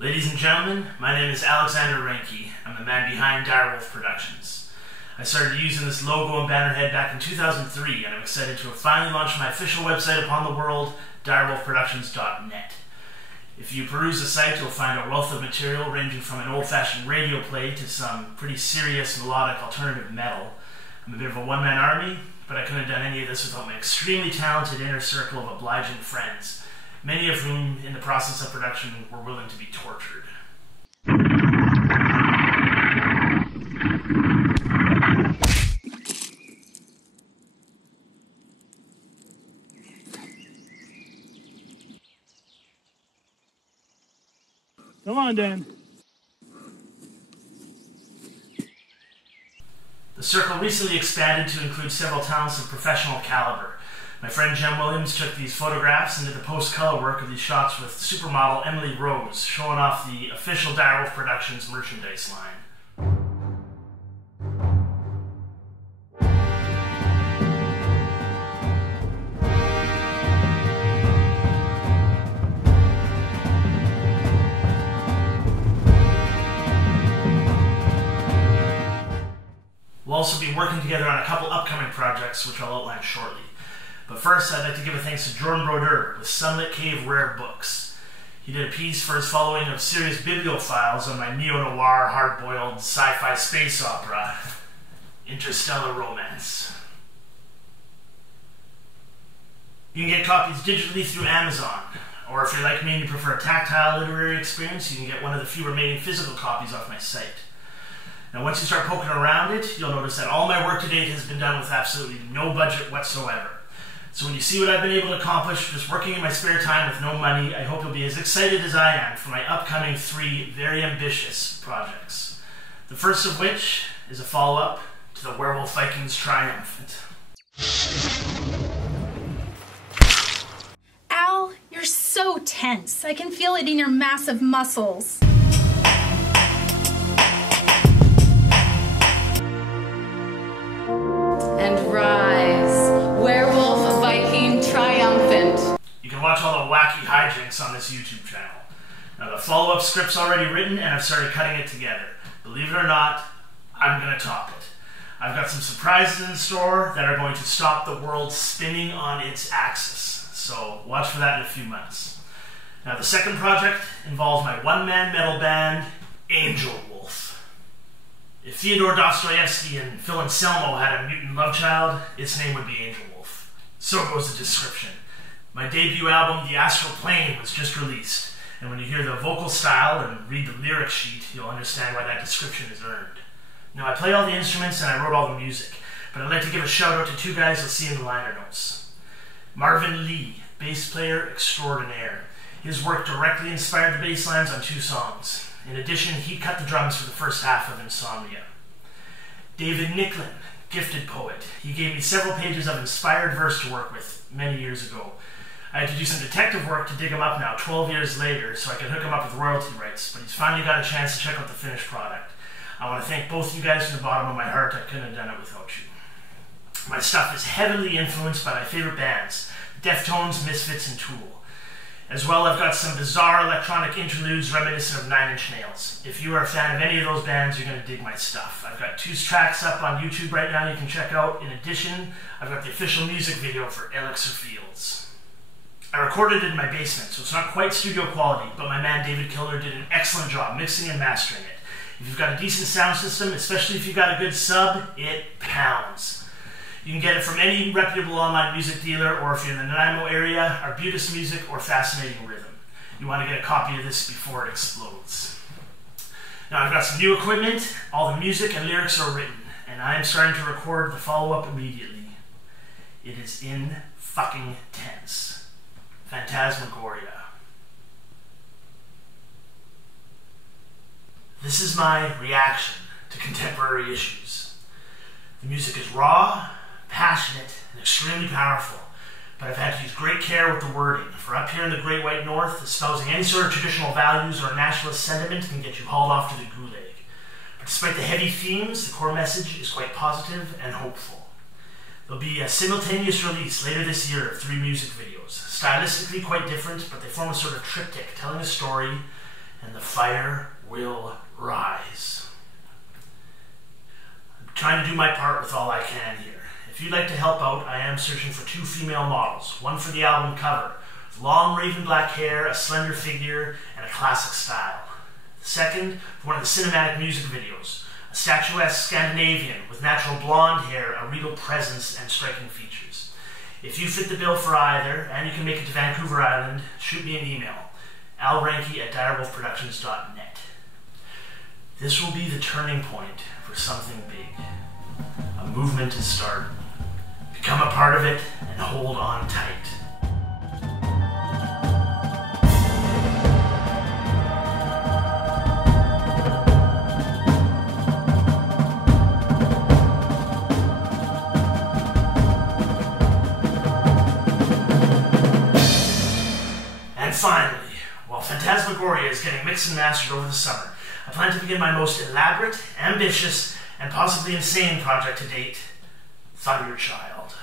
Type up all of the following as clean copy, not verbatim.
Ladies and gentlemen, my name is Alexander Reinke. I'm the man behind Direwolf Productions. I started using this logo and bannerhead back in 2003, and I'm excited to have finally launched my official website upon the world, direwolfproductions.net. If you peruse the site, you'll find a wealth of material ranging from an old-fashioned radio play to some pretty serious melodic alternative metal. I'm a bit of a one-man army, but I couldn't have done any of this without my extremely talented inner circle of obliging friends, many of whom, in the process of production, were willing to be tortured. Come on, Dan. The circle recently expanded to include several talents of professional caliber. My friend Jem Williams took these photographs and did the post-color work of these shots with supermodel Emily Rose, showing off the official Direwolf Productions merchandise line. We'll also be working together on a couple upcoming projects, which I'll outline shortly. But first, I'd like to give a thanks to Jordan Brodeur with Sunlit Cave Rare Books. He did a piece for his following of serious bibliophiles on my neo-noir, hard-boiled sci-fi space opera, Interstellar Romance. You can get copies digitally through Amazon, or if you're like me and you prefer a tactile literary experience, you can get one of the few remaining physical copies off my site. Now, once you start poking around it, you'll notice that all my work to date has been done with absolutely no budget whatsoever. So when you see what I've been able to accomplish just working in my spare time with no money, I hope you'll be as excited as I am for my upcoming 3 very ambitious projects. The first of which is a follow-up to the Werewolf Vikings Triumphant. Al, you're so tense. I can feel it in your massive muscles. And rise, Werewolf Viking Triumphant. You can watch all the wacky hijinks on this YouTube channel. Now, the follow-up script's already written, and I've started cutting it together. Believe it or not, I'm going to top it. I've got some surprises in store that are going to stop the world spinning on its axis. So watch for that in a few months. Now, the second project involves my one-man metal band, Angel Wolf. If Fyodor Dostoevsky and Phil Anselmo had a mutant love child, its name would be Angel Wolf. So goes the description. My debut album, The Astral Plane, was just released, and when you hear the vocal style and read the lyric sheet, you'll understand why that description is earned. Now, I play all the instruments and I wrote all the music, but I'd like to give a shout out to 2 guys you'll see in the liner notes. Marvin Lee, bass player extraordinaire. His work directly inspired the bass lines on 2 songs. In addition, he cut the drums for the first half of Insomnia. David Nicklin, gifted poet. He gave me several pages of inspired verse to work with many years ago. I had to do some detective work to dig him up now, 12 years later, so I could hook him up with royalty rights, but he's finally got a chance to check out the finished product. I want to thank both you guys from the bottom of my heart. I couldn't have done it without you. My stuff is heavily influenced by my favorite bands, Deftones, Misfits, and Tool. As well, I've got some bizarre electronic interludes reminiscent of 9 Inch Nails. If you are a fan of any of those bands, you're going to dig my stuff. I've got 2 tracks up on YouTube right now you can check out. In addition, I've got the official music video for Elixir Fields. I recorded it in my basement, so it's not quite studio quality, but my man David Killer did an excellent job mixing and mastering it. If you've got a decent sound system, especially if you've got a good sub, it pounds. You can get it from any reputable online music dealer, or if you're in the Nanaimo area, Arbutus Music or Fascinating Rhythm. You want to get a copy of this before it explodes. Now, I've got some new equipment, all the music and lyrics are written, and I am starting to record the follow-up immediately. It is in fucking tense. Phantasmagoria. This is my reaction to contemporary issues. The music is raw, passionate, and extremely powerful, but I've had to use great care with the wording, for up here in the Great White North, espousing any sort of traditional values or nationalist sentiment can get you hauled off to the gulag. But despite the heavy themes, the core message is quite positive and hopeful. There'll be a simultaneous release later this year of 3 music videos, stylistically quite different, but they form a sort of triptych telling a story and the fire will rise. I'm trying to do my part with all I can here. If you'd like to help out, I am searching for 2 female models, one for the album cover, with long raven black hair, a slender figure, and a classic style. The second for one of the cinematic music videos, a statuesque Scandinavian with natural blonde hair, a regal presence, and striking features. If you fit the bill for either, and you can make it to Vancouver Island, shoot me an email, alranky@direwolfproductions.net. This will be the turning point for something big. A movement to start. Become a part of it and hold on tight. And finally, while Phantasmagoria is getting mixed and mastered over the summer, I plan to begin my most elaborate, ambitious, and possibly insane project to date, Thunder Child.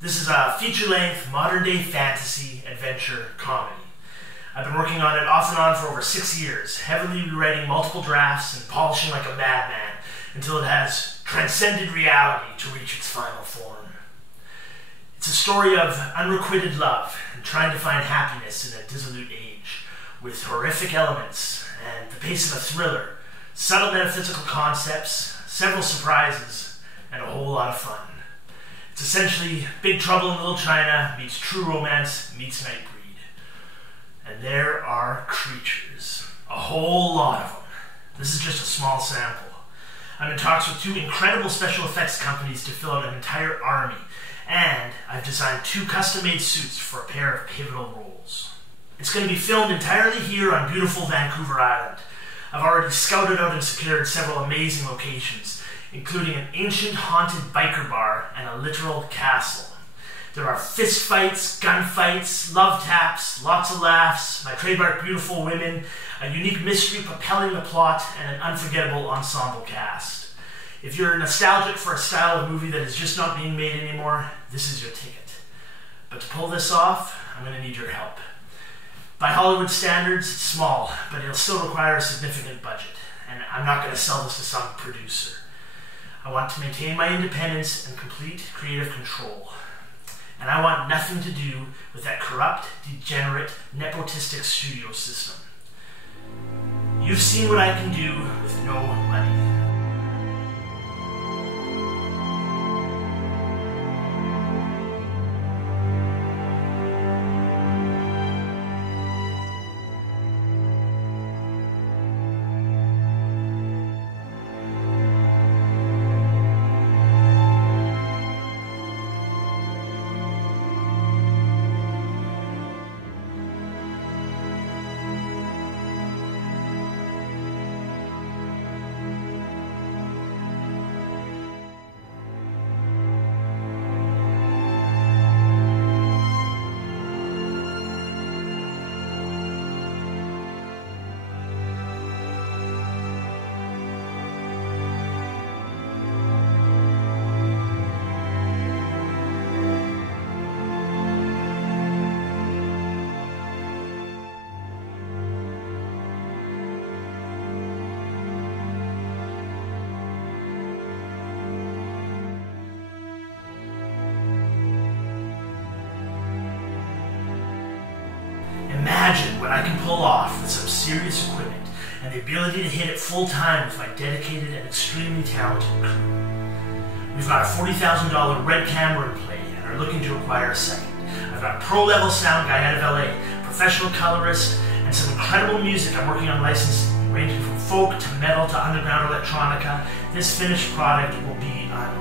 This is a feature-length, modern-day fantasy, adventure, comedy. I've been working on it off and on for over 6 years, heavily rewriting multiple drafts and polishing like a madman until it has transcended reality to reach its final form. It's a story of unrequited love and trying to find happiness in a dissolute age, with horrific elements and the pace of a thriller, subtle metaphysical concepts, several surprises, and a whole lot of fun. It's essentially Big Trouble in Little China meets True Romance meets Nightbreed. And there are creatures. A whole lot of them. This is just a small sample. I'm in talks with 2 incredible special effects companies to fill out an entire army, and I've designed 2 custom-made suits for a pair of pivotal roles. It's going to be filmed entirely here on beautiful Vancouver Island. I've already scouted out and secured several amazing locations, including an ancient haunted biker bar and a literal castle. There are fist fights, gunfights, love taps, lots of laughs, my trademark beautiful women, a unique mystery propelling the plot, and an unforgettable ensemble cast. If you're nostalgic for a style of movie that is just not being made anymore, this is your ticket. But to pull this off, I'm going to need your help. By Hollywood standards, it's small, but it'll still require a significant budget, and I'm not going to sell this to some producer. I want to maintain my independence and complete creative control. And I want nothing to do with that corrupt, degenerate, nepotistic studio system. You've seen what I can do with no money. Imagine what I can pull off with some serious equipment and the ability to hit it full time with my dedicated and extremely talented crew. We've got a $40,000 red camera in play and are looking to acquire a second. I've got a pro-level sound guy out of LA, professional colorist, and some incredible music I'm working on licensing, ranging from folk to metal to underground electronica. This finished product will be unreal.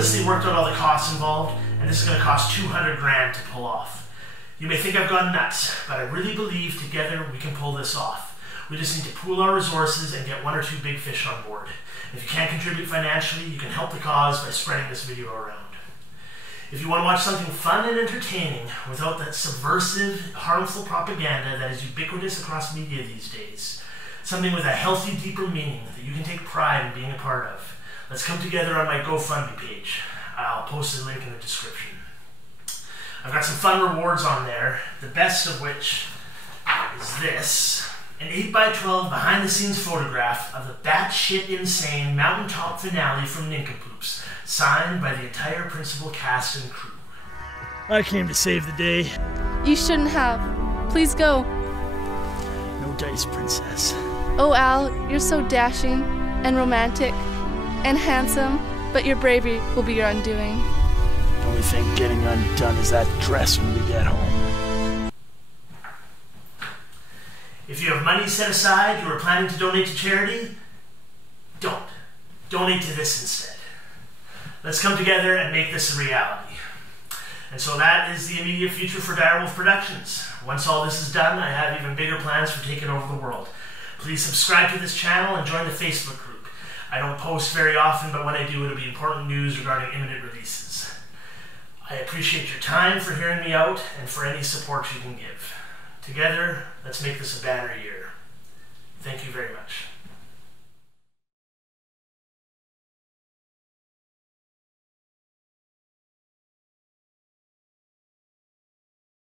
effortlessly worked out all the costs involved, and this is going to cost 200 grand to pull off. You may think I've gone nuts, but I really believe together we can pull this off. We just need to pool our resources and get 1 or 2 big fish on board. If you can't contribute financially, you can help the cause by spreading this video around. If you want to watch something fun and entertaining without that subversive, harmful propaganda that is ubiquitous across media these days, something with a healthy, deeper meaning that you can take pride in being a part of, let's come together on my GoFundMe page. I'll post a link in the description. I've got some fun rewards on there, the best of which is this. An 8x12 behind-the-scenes photograph of the batshit insane mountaintop finale from Nincompoops, signed by the entire principal cast and crew. I came to save the day. You shouldn't have. Please go. No dice, princess. Oh, Al, you're so dashing and romantic and handsome, but your bravery will be your undoing. The only thing getting undone is that dress when we get home. If you have money set aside you are planning to donate to charity, don't. Donate to this instead. Let's come together and make this a reality. And so that is the immediate future for Direwolf Productions. Once all this is done, I have even bigger plans for taking over the world. Please subscribe to this channel and join the Facebook group. I don't post very often, but when I do, it'll be important news regarding imminent releases. I appreciate your time for hearing me out and for any support you can give. Together, let's make this a banner year. Thank you very much.